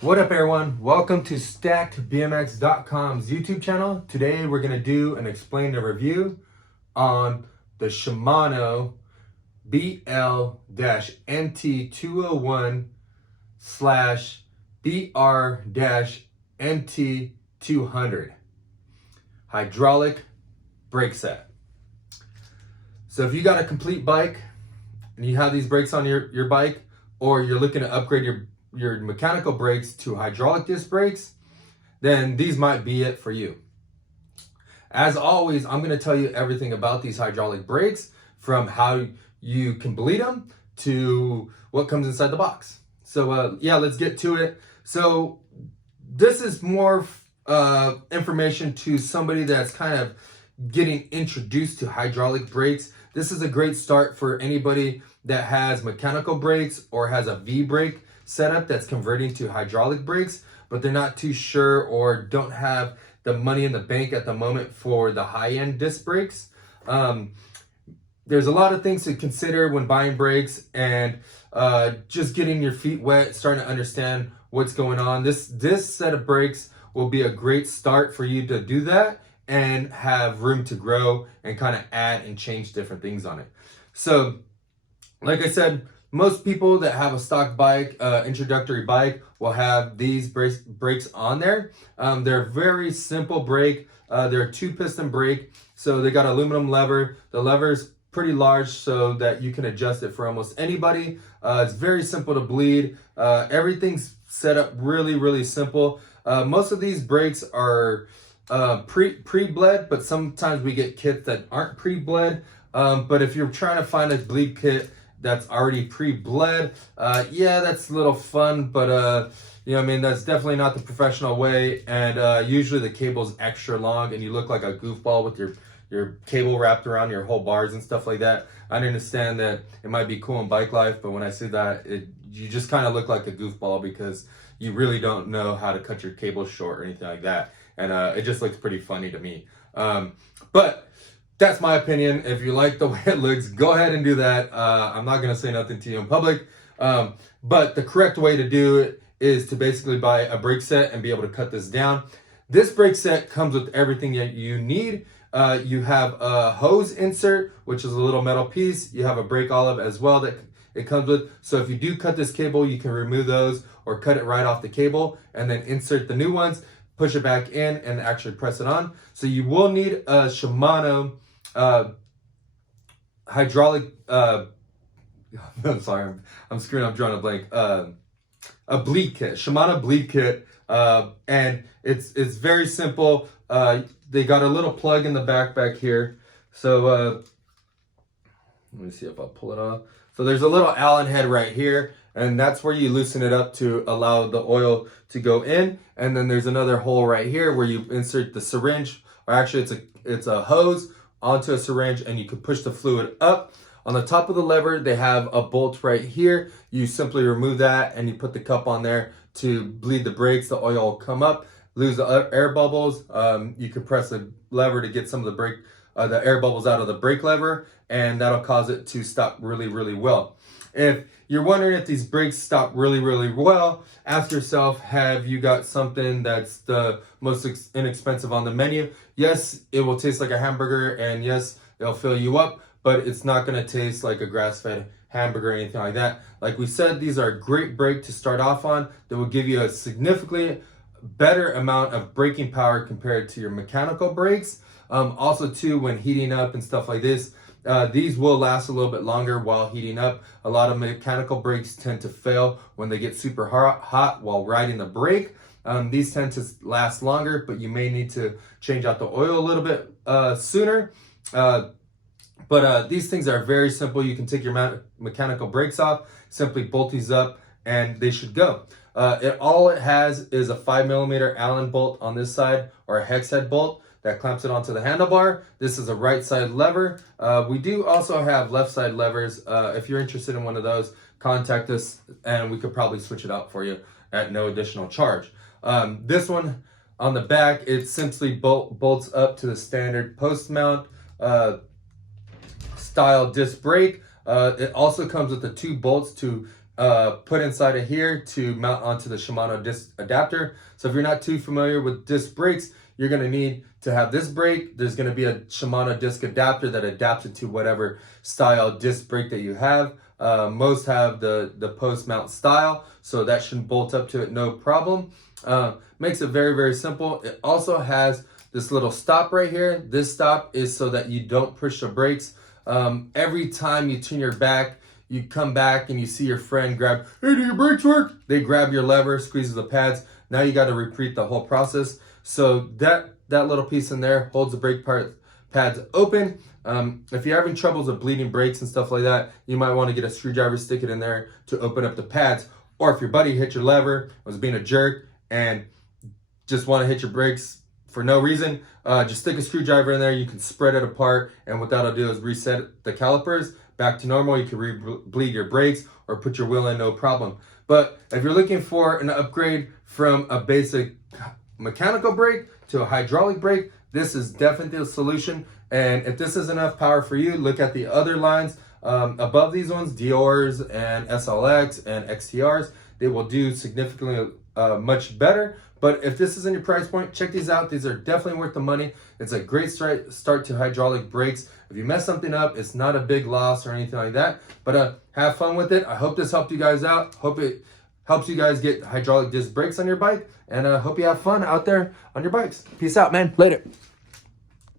What up everyone? Welcome to StackedBMX.com's YouTube channel. Today we're going to do and explain the review on the Shimano BL-MT201 slash BR-MT200 hydraulic brake set. So if you got a complete bike and you have these brakes on your bike, or you're looking to upgrade your mechanical brakes to hydraulic disc brakes, then these might be it for you. As always, I'm going to tell you everything about these hydraulic brakes, from how you can bleed them to what comes inside the box. So yeah, let's get to it. So this is more information to somebody that's kind of getting introduced to hydraulic brakes. This is a great start for anybody that has mechanical brakes or has a V-brake setup that's converting to hydraulic brakes, but they're not too sure or don't have the money in the bank at the moment for the high-end disc brakes. There's a lot of things to consider when buying brakes, and just getting your feet wet, starting to understand what's going on. This set of brakes will be a great start for you to do that and have room to grow and kind of add and change different things on it. So like I said, most people that have a stock bike, introductory bike, will have these brakes on there. They're a very simple brake. They're a 2-piston brake, so they got aluminum lever. The lever's pretty large so that you can adjust it for almost anybody. It's very simple to bleed. Everything's set up really simple. Most of these brakes are pre-bled, but sometimes we get kits that aren't pre-bled. But if you're trying to find a bleed kit that's already pre-bled, yeah, that's a little fun, but you know what I mean, that's definitely not the professional way. And usually the cable's extra long and you look like a goofball with your cable wrapped around your whole bars and stuff like that. I understand that it might be cool in bike life, but when I say that, you just kind of look like a goofball because you really don't know how to cut your cable short or anything like that. And it just looks pretty funny to me. But that's my opinion. If you like the way it looks, go ahead and do that. I'm not going to say nothing to you in public. But the correct way to do it is to basically buy a brake set and be able to cut this down. This brake set comes with everything that you need. You have a hose insert, which is a little metal piece. You have a brake olive as well that it comes with. So if you do cut this cable, you can remove those or cut it right off the cable and then insert the new ones, push it back in and actually press it on. So you will need a Shimano hydraulic, I'm sorry, I'm screwing up, drawing a blank, a bleed kit, Shimano bleed kit. And it's very simple. They got a little plug in the back here. So let me see if I'll pull it off. So there's a little Allen head right here, and that's where you loosen it up to allow the oil to go in. And then there's another hole right here where you insert the syringe, or actually it's a hose onto a syringe, and you can push the fluid up. On the top of the lever, they have a bolt right here. You simply remove that and you put the cup on there to bleed the brakes. The oil will come up, lose the air bubbles. You can press the lever to get some of the air bubbles out of the brake lever, and that'll cause it to stop really well. If you're wondering if these brakes stop really well, ask yourself, have you got something that's the most inexpensive on the menu? Yes, it will taste like a hamburger, and yes, it'll fill you up, but it's not going to taste like a grass-fed hamburger or anything like that. Like we said, these are a great brake to start off on that will give you a significantly better amount of braking power compared to your mechanical brakes. Also too, when heating up and stuff like this, these will last a little bit longer while heating up. A lot of mechanical brakes tend to fail when they get super hot while riding the brake. These tend to last longer, but you may need to change out the oil a little bit sooner. But these things are very simple. You can take your mechanical brakes off, simply bolt these up, and they should go. All it has is a 5mm Allen bolt on this side, or a hex head bolt that clamps it onto the handlebar. This is a right side lever. We do also have left side levers. If you're interested in one of those, contact us and we could probably switch it out for you at no additional charge. This one on the back, it simply bolts up to the standard post mount style disc brake. It also comes with the 2 bolts to put inside of here to mount onto the Shimano disc adapter. So if you're not too familiar with disc brakes, you're gonna need to have this brake. There's gonna be a Shimano disc adapter that adapts it to whatever style disc brake that you have. Most have the post mount style, so that should bolt up to it no problem. Makes it very, very simple. It also has this little stop right here. This stop is so that you don't push the brakes. Every time you turn your back, you come back and you see your friend grab, hey, do your brakes work? They grab your lever, squeezes the pads. Now you got to repeat the whole process. So that little piece in there holds the brake pads open. If you're having troubles with bleeding brakes and stuff like that, you might want to get a screwdriver, stick it in there to open up the pads. Or if your buddy hit your lever, was being a jerk, and just want to hit your brakes for no reason, just stick a screwdriver in there. You can spread it apart, and what that'll do is reset the calipers back to normal. You can bleed your brakes or put your wheel in, no problem. But if you're looking for an upgrade from a basic mechanical brake to a hydraulic brake, this is definitely the solution. And if this is enough power for you, look at the other lines above these ones, Dior's and SLX and XTR's. They will do significantly much better. But if this is in your price point, check these out. These are definitely worth the money. It's a great start to hydraulic brakes. If you mess something up, it's not a big loss or anything like that. But have fun with it. I hope this helped you guys out. Hope it helps you guys get hydraulic disc brakes on your bike. And hope you have fun out there on your bikes. Peace out, man. Later.